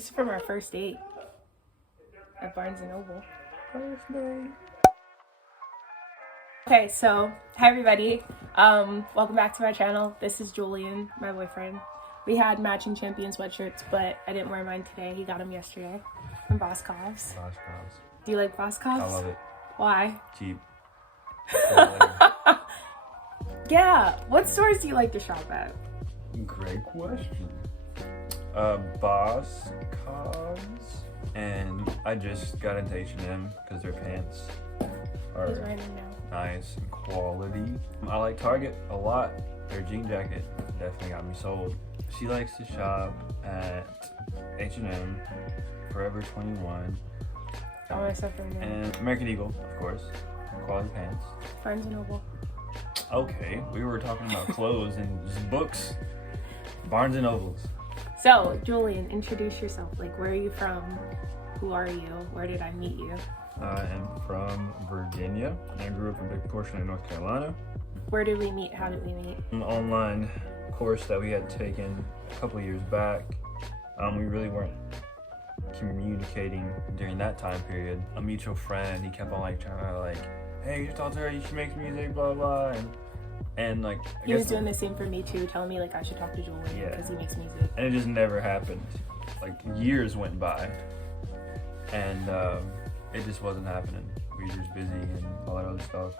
This is from our first date at Barnes & Noble. First date. Okay, so hi everybody. Welcome back to my channel. This is Jullian, my boyfriend. We had matching champion sweatshirts, but I didn't wear mine today. He got them yesterday from Boscov's. Boscov's. Do you like Boscov's? I love it. Why? Cheap. Yeah. What stores do you like to shop at? Great question. Boscov's, and I just got into H&M because their pants are He's wearing them now. nice and quality. I like Target a lot. Their jean jacket definitely got me sold. She likes to shop at H&M, Forever 21, All my stuff right now. and American Eagle, of course. Quality pants. Barnes & Noble. Okay, we were talking about clothes and just books. Barnes and Nobles. So, Jullian, introduce yourself. Like, where are you from? Who are you? Where did I meet you? I am from Virginia. I grew up a big portion of North Carolina. Where did we meet? How did we meet? An online course that we had taken a couple of years back. We really weren't communicating during that time period. A mutual friend, he kept on like trying to like, hey, you talk to her, she makes music, blah blah, and like He was doing the same for me too, telling me like I should talk to Jullian because he makes music. And it just never happened. Like years went by, and it just wasn't happening. We were just busy and all that other stuff.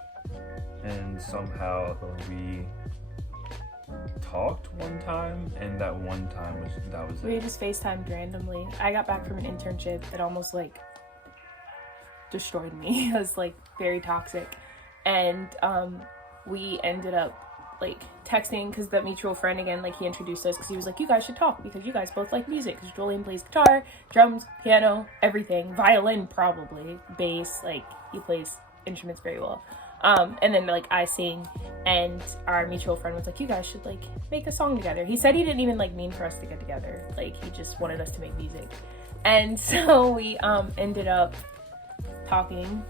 And somehow we talked one time, and that one time was We it. just FaceTimed randomly. I got back from an internship that almost like destroyed me. It was like very toxic, and we ended up like texting because the mutual friend again, like he introduced us because he was like, you guys should talk because you guys both like music, because Jullian plays guitar, drums, piano, everything, violin probably, bass, like he plays instruments very well. And then like I sing, and our mutual friend was like, you guys should like make a song together. He said he didn't even like mean for us to get together, like he just wanted us to make music. And so we ended up talking.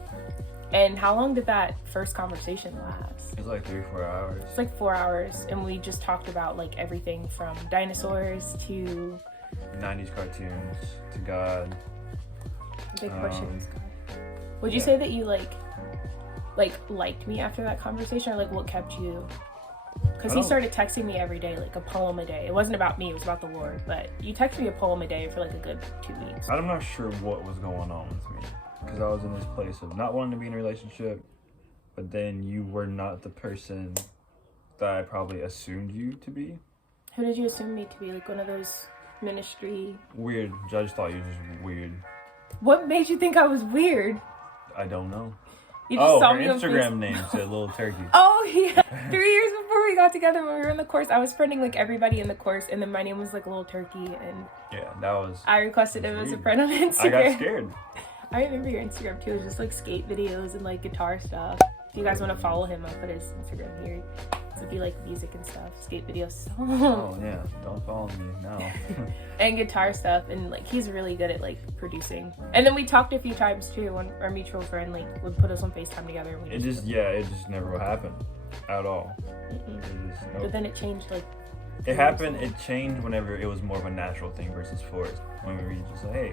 And how long did that first conversation last? It was like 3 or 4 hours. It's like 4 hours, and we just talked about like everything from dinosaurs to 90s cartoons to God. the big question is God. Would you yeah. say that you liked me after that conversation, or like what kept you? Because he started texting me every day, like a poem a day. It wasn't about me, it was about the Lord, but you texted me a poem a day for like a good 2 weeks. I'm not sure what was going on with me, because I was in this place of not wanting to be in a relationship, but then you were not the person that I probably assumed you to be. Who did you assume me to be? Like one of those ministry? Weird. I just thought you were just weird. What made you think I was weird? I don't know. You just saw her me on Instagram name said Little Turkey. Oh yeah, 3 years before we got together when we were in the course, I was friending like everybody in the course, and then my name was like Little Turkey, and Yeah, that was. I requested him as a weird. friend on Instagram. I got scared. I remember your Instagram too. It was just like skate videos and like guitar stuff. If you guys want to follow him, I'll put his Instagram here. So it'd be like music and stuff, skate videos. Oh yeah, don't follow me now. And guitar stuff, and like he's really good at like producing. And then we talked a few times too when our mutual friend like would put us on FaceTime together, and we It just never happened at all. Mm-mm. Nope. But then it changed like It happened. It changed whenever it was more of a natural thing versus forced. When we were just like, hey,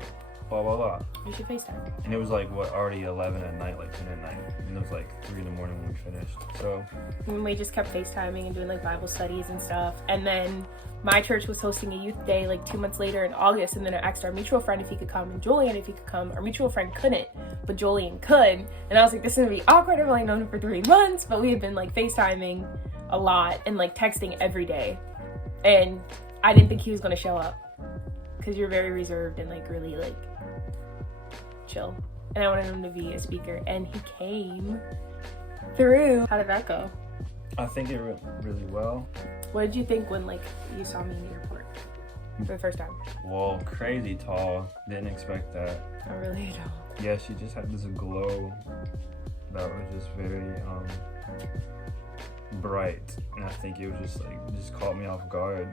blah blah blah. we should FaceTime. And it was like what, already 11 at night, like 10 at night, and it was like 3 in the morning when we finished. So And we just kept FaceTiming and doing like Bible studies and stuff. And then my church was hosting a youth day like 2 months later in August, and then I asked our mutual friend if he could come and Jullian if he could come. Our mutual friend couldn't, but Jullian could. And I was like, this is gonna be awkward. I've only known him for 3 months, but we had been like FaceTiming a lot and like texting every day. And I didn't think he was gonna show up because you're very reserved and like really like chill. And I wanted him to be a speaker, and he came through. How did that go? I think it went really well. What did you think when like you saw me in the airport for the first time? Well, crazy tall. Didn't expect that. I really don't. Yeah, she just had this glow that was just very bright, and I think it was just like just caught me off guard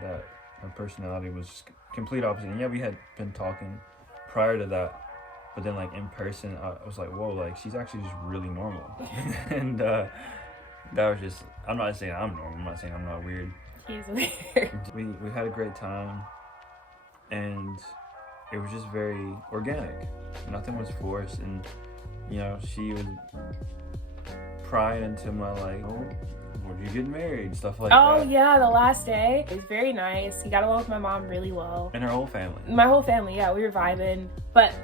that her personality was just complete opposite. And yeah, we had been talking prior to that, but then like in person I was like, whoa, like she's actually just really normal. And that was just, I'm not saying I'm normal, I'm not saying I'm not weird. He's weird. We had a great time. and it was just very organic. Nothing was forced, and you know, she was prying into my like, oh, would you get married, stuff like that. Oh yeah, the last day. It was very nice. He got along with my mom really well. And her whole family. My whole family, yeah, we were vibing. But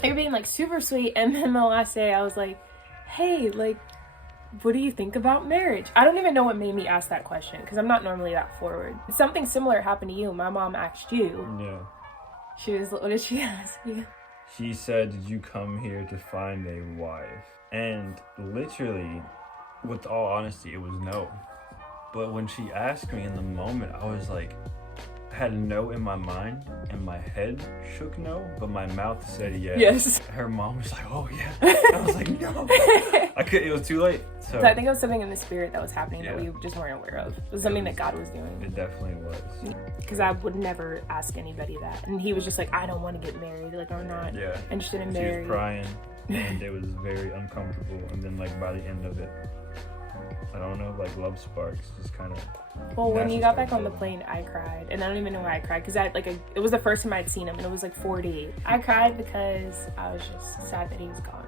they were being like super sweet, and then the last day I was like, hey, like, what do you think about marriage? I don't even know what made me ask that question, because I'm not normally that forward. Something similar happened to you. My mom asked you. Yeah. What did she ask you? She said, did you come here to find a wife? And literally, with all honesty, it was no. But when she asked me in the moment, I was like, I had no in my mind, and my head shook no, but my mouth said yes. Yes. Her mom was like, oh yeah. I was like, no. It was too late. So I think it was something in the spirit that was happening that Yeah. we just weren't aware of. It was something that God was doing. It definitely was. Because I would never ask anybody that. And he was just like, I don't want to get married. Like, I'm not Yeah. interested in She marriage. was crying, and it was very uncomfortable. And then like by the end of it, I don't know, like love sparks just kind of. Well, when you got back on the building. plane, I cried. And I don't even know why I cried. Because it was the first time I'd seen him. And it was like 4 days. I cried because I was just sad that he was gone.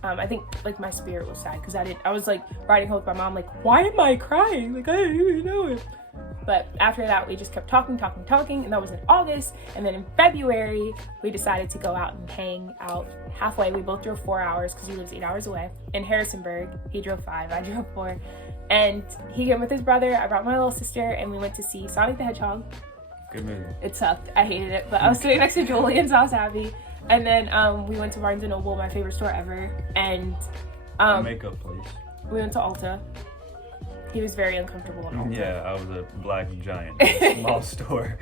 I think like my spirit was sad because I was like riding home with my mom like, why am I crying? Like, I didn't even know it. But after that, we just kept talking, and that was in August. And then in February, we decided to go out and hang out halfway. We both drove 4 hours because he lives 8 hours away. In Harrisonburg, he drove 5, I drove 4. And he came with his brother, I brought my little sister, and we went to see Sonic the Hedgehog. Good movie. It sucked, I hated it, but I was sitting next to Jullian, so I was happy. And then we went to Barnes & Noble, my favorite store ever. And Makeup place. we went to Ulta. He was very uncomfortable in Ulta. Yeah, I was a black giant. Small store.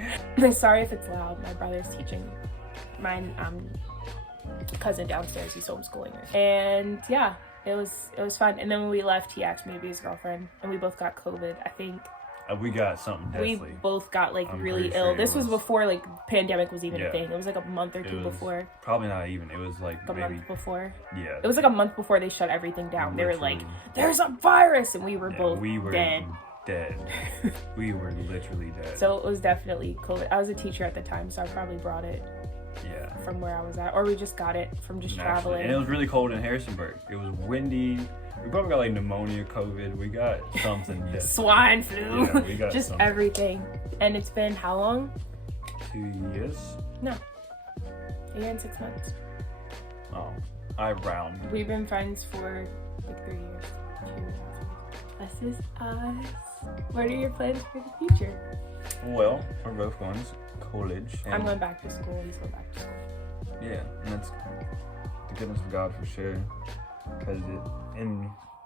Sorry if it's loud. My brother's teaching my cousin downstairs. He's homeschooling her. And yeah, it was fun. And then when we left, he asked me to be his girlfriend, and we both got COVID. I think We got something deadly. we both got like I'm really pretty ill. sure This it was was- before like pandemic was even Yeah. a thing. It was like a month or It two was before. Probably not even. It was like A maybe. month before. Yeah. It was like a month before they shut everything down. They were like, Literally. "There's a virus," and we were Yeah, both we were dead. We were literally dead. So it was definitely COVID. I was a teacher at the time, so I probably brought it yeah. from where I was at, or we just got it from just Naturally. traveling. And it was really cold in Harrisonburg. It was windy. We probably got like pneumonia, COVID. We got something deadly. Swine flu. Yeah, we got just something. everything. And it's been how long? 2 years. No, 1 year and 6 months. Oh, I round. We've been friends for like 3 years. 2.5 years. This is us. What are your plans for the future? Well, we're both going to college. And I'm going back to school. He's going back to school. Yeah, and that's the goodness of God for sure. Because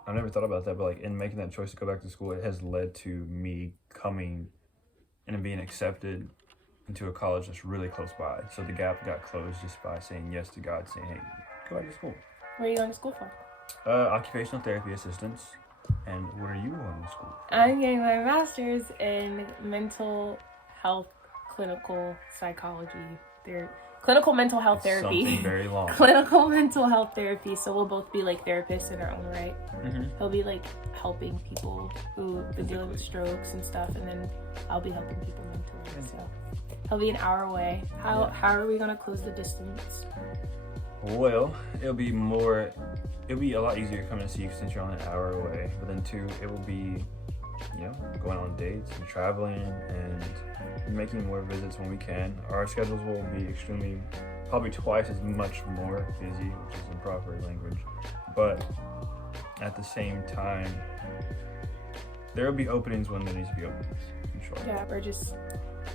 I never thought about that, but like in making that choice to go back to school, it has led to me coming and being accepted into a college that's really close by. So the gap got closed just by saying yes to God, saying, hey, go back to school. What are you going to school for? Occupational therapy assistance. And what are you going to school for? I'm getting my master's in mental health clinical psychology. Clinical mental health therapy. Something very long. Clinical mental health therapy. So we'll both be like therapists in our own right. Mm-hmm. He'll be like helping people who've been dealing with strokes and stuff, and then I'll be helping people mentally. So he'll be an hour away. How are we gonna close the distance? Well, it'll be a lot easier coming to see you since you're only an hour away. But then too, it will be, going on dates and traveling and making more visits when we can. Our schedules will be probably twice as much more busy, which is improper language. But at the same time, there will be openings when there needs to be openings. In short. Yeah, we're just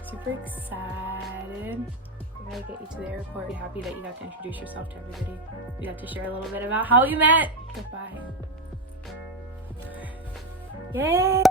super excited. We're gonna get you to the airport. Be happy that you got to introduce yourself to everybody. You got to share a little bit about how you met. Goodbye. Yay!